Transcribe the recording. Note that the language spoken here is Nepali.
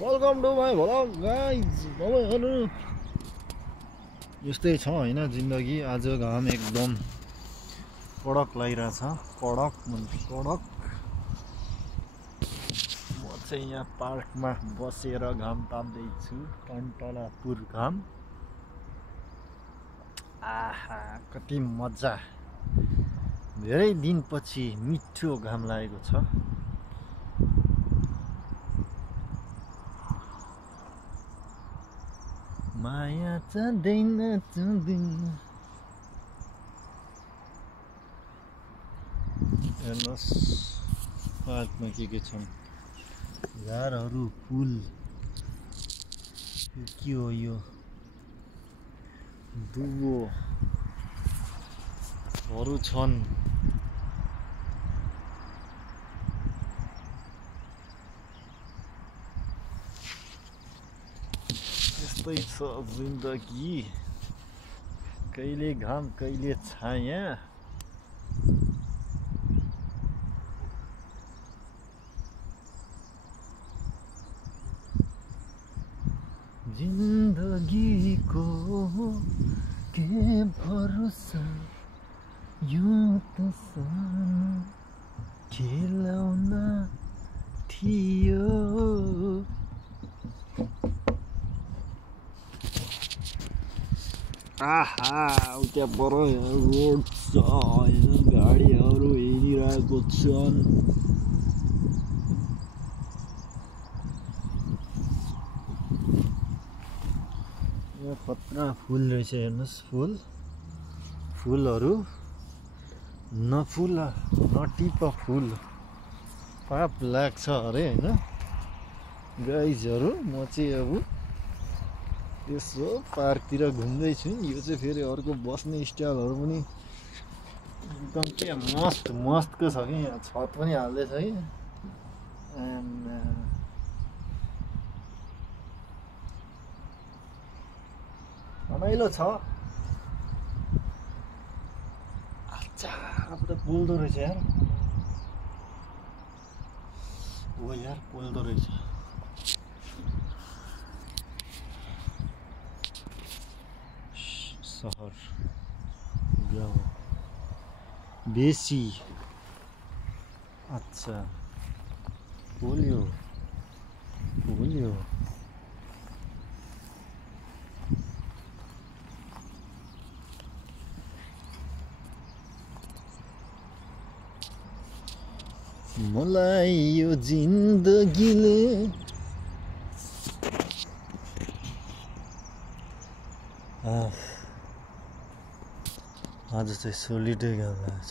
Welcome to my vlog guys. तपाईँहरू यस्तै छ होइन जिन्दगी। आज घाम एकदम कडक लागिरहेछ, कडक कडक। म चाहिँ यहाँ पार्कमा बसेर घाम ताप्दैछु, टन्टलापुर घाम। आहा कति मजा, धेरै दिनपछि मिठो घाम लागेको छ। माया चाहँदैन हेर्नुहोस् पार्कमा के छन्, झारहरू, फुल, के हो यो, दुबोहरू छन्। यस्तै छ जिन्दगी, कहिले घाम कहिले छाया। जिन्दगीको के भरोसा, यो त सानो खेलौना थियो। आहा उता पर रोड छ होइन, गाडीहरू हिँडिरहेको छन्। यहाँ खतरा फुल रहेछ, हेर्नुहोस् फुलहरू नफुल नटिप फुल, पाप लाग्छ अरे होइन गाइजहरू। म चाहिँ अब यसो पार्कतिर घुम्दैछु। यो चाहिँ फेरि अर्को बस्ने स्टाइलहरू पनि एकदम के मस्तको छ कि। यहाँ छत पनि हाल्दैछ कि, रमाइलो छ। अच्छा अब त पोल्दो रहेछ यार, हो यार पोल्दो रहेछ। सहर गाउँ बेसी। अच्छा पोल्यो मलाई यो जिन्दगीले आज चाहिँ सोलिडै घाम लाग्छ।